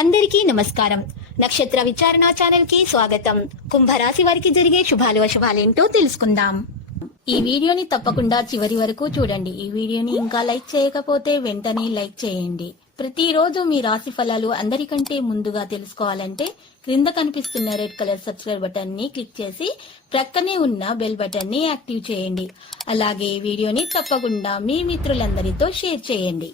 అందరికీ నమస్కారం. నక్షత్ర విచారణ ఛానల్ కి స్వాగతం. కుంభరాశి వారికి జరిగే శుభాలు అశుభాలేంటో తెలుసుకుందాం. ఈ వీడియోని తప్పకుండా చివరి వరకు చూడండి. ఈ వీడియోని ఇంకా లైక్ చేయకపోతే వెంటనే లైక్ చేయండి. ప్రతిరోజు మీ రాశి ఫలాలు అందరికంటే ముందుగా తెలుసుకోవాలంటే క్రింద కనిపిస్తున్న రెడ్ కలర్ సబ్స్క్రైబ్ బటన్ ని క్లిక్ చేసి ప్రక్కనే ఉన్న బెల్ బటన్ ని యాక్టివ్ చేయండి. అలాగే ఈ వీడియోని తప్పకుండా మీ మిత్రులందరితో షేర్ చేయండి.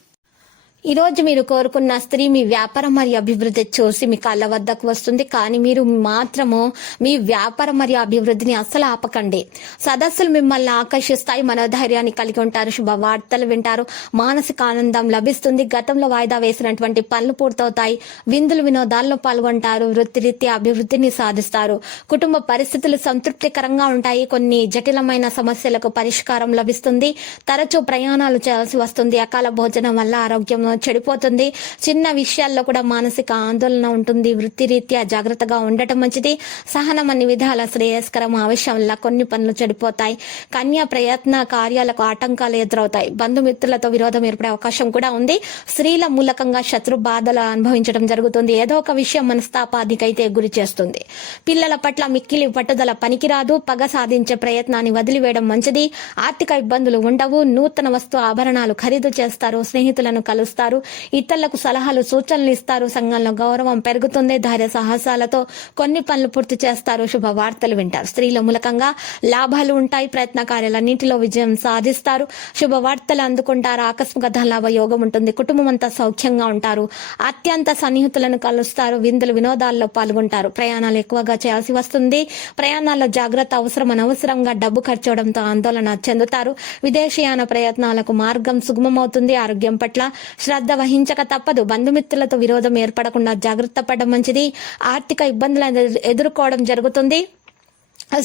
ఈ రోజు మీరు కోరుకున్న స్త్రీ మీ వ్యాపారం మరియు అభివృద్ధి చూసి మీ కళ్ళ వద్దకు వస్తుంది. కానీ మీరు మాత్రము మీ వ్యాపారం మరియు అభివృద్ధిని అస్సలు ఆపకండి. సదస్సులు మిమ్మల్ని ఆకర్షిస్తాయి, మనోధైర్యాన్ని కలిగి ఉంటారు, శుభవార్తలు వింటారు, మానసిక ఆనందం లభిస్తుంది. గతంలో వాయిదా వేసినటువంటి పనులు పూర్తవుతాయి, విందులు వినోదాల్లో పాల్గొంటారు, వృత్తిరీత్యా అభివృద్ధిని సాధిస్తారు. కుటుంబ పరిస్థితులు సంతృప్తికరంగా ఉంటాయి. కొన్ని జటిలమైన సమస్యలకు పరిష్కారం లభిస్తుంది. తరచూ ప్రయాణాలు చేయాల్సి వస్తుంది. అకాల భోజనం వల్ల ఆరోగ్యం చెడిపోతుంది. చిన్న విషయాల్లో కూడా మానసిక ఆందోళన ఉంటుంది. వృత్తిరీత్యా జాగ్రత్తగా ఉండటం మంచిది. సహనం అన్ని విధాల శ్రేయస్కరం. ఆవేశం వల్ల కొన్ని పనులు చెడిపోతాయి. కన్యా ప్రయత్న కార్యాలకు ఆటంకాలు ఎదురవుతాయి. బంధుమిత్రులతో విరోధం ఏర్పడే అవకాశం కూడా ఉంది. స్త్రీల మూలకంగా శత్రు బాధలు అనుభవించడం జరుగుతుంది. ఏదో ఒక విషయం మనస్తాపానికైతే గురి చేస్తుంది. పిల్లల పట్ల మిక్కిలి పట్టుదల పనికిరాదు. పగ సాధించే ప్రయత్నాన్ని వదిలివేయడం మంచిది. ఆర్థిక ఇబ్బందులు ఉండవు. నూతన వస్తు ఆభరణాలు ఖరీదు చేస్తారు. స్నేహితులను కలుస్తారు. ఇతరులకు సలహాలు సూచనలు ఇస్తారు. సంఘంలో గౌరవం పెరుగుతుంది. ధైర్య సాహసాలతో కొన్ని పనులు పూర్తి చేస్తారు. శుభవార్తలు వింటారు. స్త్రీల మూలకంగా లాభాలు ఉంటాయి. ప్రయత్న కార్యాలన్నింటిలో విజయం సాధిస్తారు. శుభవార్తలు అందుకుంటారు. ఆకస్మిక ధనలాభ యోగం ఉంటుంది. కుటుంబం అంతా సౌఖ్యంగా ఉంటారు. అత్యంత సన్నిహితులను కలుస్తారు. విందులు వినోదాల్లో పాల్గొంటారు. ప్రయాణాలు ఎక్కువగా చేయాల్సి వస్తుంది. ప్రయాణాల్లో జాగ్రత్త అవసరం. అనవసరంగా డబ్బు ఖర్చు అవడంతో ఆందోళన చెందుతారు. విదేశీయాన ప్రయత్నాలకు మార్గం సుగమమవుతుంది. ఆరోగ్యం పట్ల శ్రద్ధ వహించక తప్పదు. బంధుమిత్రులతో విరోధం ఏర్పడకుండా జాగ్రత్త పడడం మంచిది. ఆర్థిక ఇబ్బందులను ఎదుర్కోవడం జరుగుతుంది.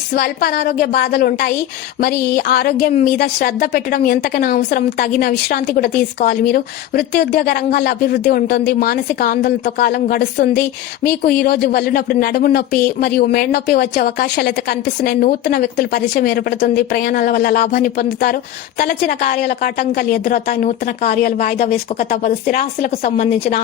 స్వల్ప అనారోగ్య బాధలు ఉంటాయి. మరి ఆరోగ్యం మీద శ్రద్ధ పెట్టడం ఎంతకైనా అవసరం. తగిన విశ్రాంతి కూడా తీసుకోవాలి. మీరు వృత్తి ఉద్యోగ రంగాల్లో అభివృద్ధి ఉంటుంది. మానసిక ఆందోళనతో కాలం గడుస్తుంది. మీకు ఈ రోజు వల్లునప్పుడు నడుము నొప్పి మరియు మెడ నొప్పి వచ్చే అవకాశాలు అయితే కనిపిస్తున్నాయి. నూతన వ్యక్తుల పరిచయం ఏర్పడుతుంది. ప్రయాణాల వల్ల లాభాన్ని పొందుతారు. తలచిన కార్యాలకు ఆటంకాలు ఎదురవుతాయి. నూతన కార్యాలు వాయిదా వేసుకోక తప్పదు. స్థిరాస్తులకు సంబంధించిన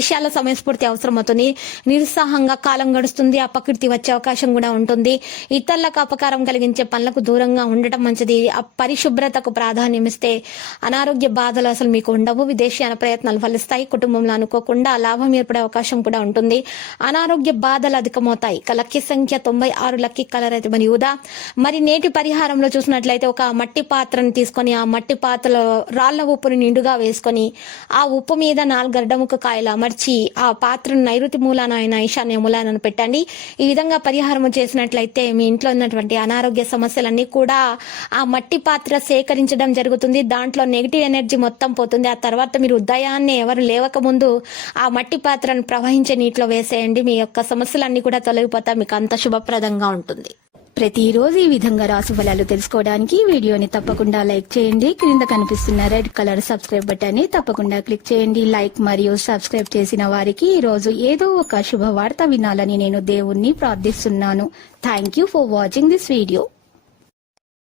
విషయాల సమయస్ఫూర్తి అవసరమవుతుంది. నిరుత్సాహంగా కాలం గడుస్తుంది. అపకీర్తి వచ్చే అవకాశం కూడా ఉంటుంది. ఇతరులకు అపకారం కలిగించే పనులకు దూరంగా ఉండటం మంచిది. పరిశుభ్రతకు ప్రాధాన్యం ఇస్తే అనారోగ్య బాధలు అసలు మీకు ఉండవు. విదేశీయాన ప్రయత్నాలు ఫలిస్తాయి. కుటుంబంలో అనుకోకుండా లాభం ఏర్పడే అవకాశం కూడా ఉంటుంది. అనారోగ్య బాధలు అధికమవుతాయి. లక్కీ సంఖ్య 96, లక్కీ కలర్ అయితే మరి ఊదా. మరి నేటి పరిహారంలో చూసినట్లయితే ఒక మట్టి పాత్రను తీసుకొని ఆ మట్టి పాత్రలో రాళ్ల ఉప్పుని నిండుగా వేసుకొని ఆ ఉప్పు మీద 4 గడ్డముక్క కాయలు అమర్చి ఆ పాత్రను నైరుతి మూలాన ఈశాన్య మూలాన పెట్టండి. ఈ విధంగా పరిహారం చేసినట్లయితే మీ ఇంట్లో ఉన్నటువంటి అనారోగ్య సమస్యలన్నీ కూడా ఆ మట్టి పాత్ర సేకరించడం జరుగుతుంది. దాంట్లో నెగిటివ్ ఎనర్జీ మొత్తం పోతుంది. ఆ తర్వాత మీరు ఉదయాన్నే ఎవరు లేవక ముందు ఆ మట్టి పాత్రను ప్రవహించే నీటిలో వేసేయండి. మీ యొక్క సమస్యలన్నీ కూడా తొలగిపోతాయి. మీకు అంత శుభప్రదంగా ఉంటుంది. ప్రతిరోజు ఈ విధంగా రాశి ఫలాలు తెలుసుకోవడానికి వీడియోని తప్పకుండా లైక్ చేయండి. క్రింద కనిపిస్తున్న రెడ్ కలర్ సబ్స్క్రైబ్ బటన్ ని తప్పకుండా క్లిక్ చేయండి. లైక్ మరియు సబ్స్క్రైబ్ చేసిన వారికి ఈ రోజు ఏదో ఒక శుభవార్త వినాలని నేను దేవుణ్ణి ప్రార్థిస్తున్నాను. Thank you for watching this video.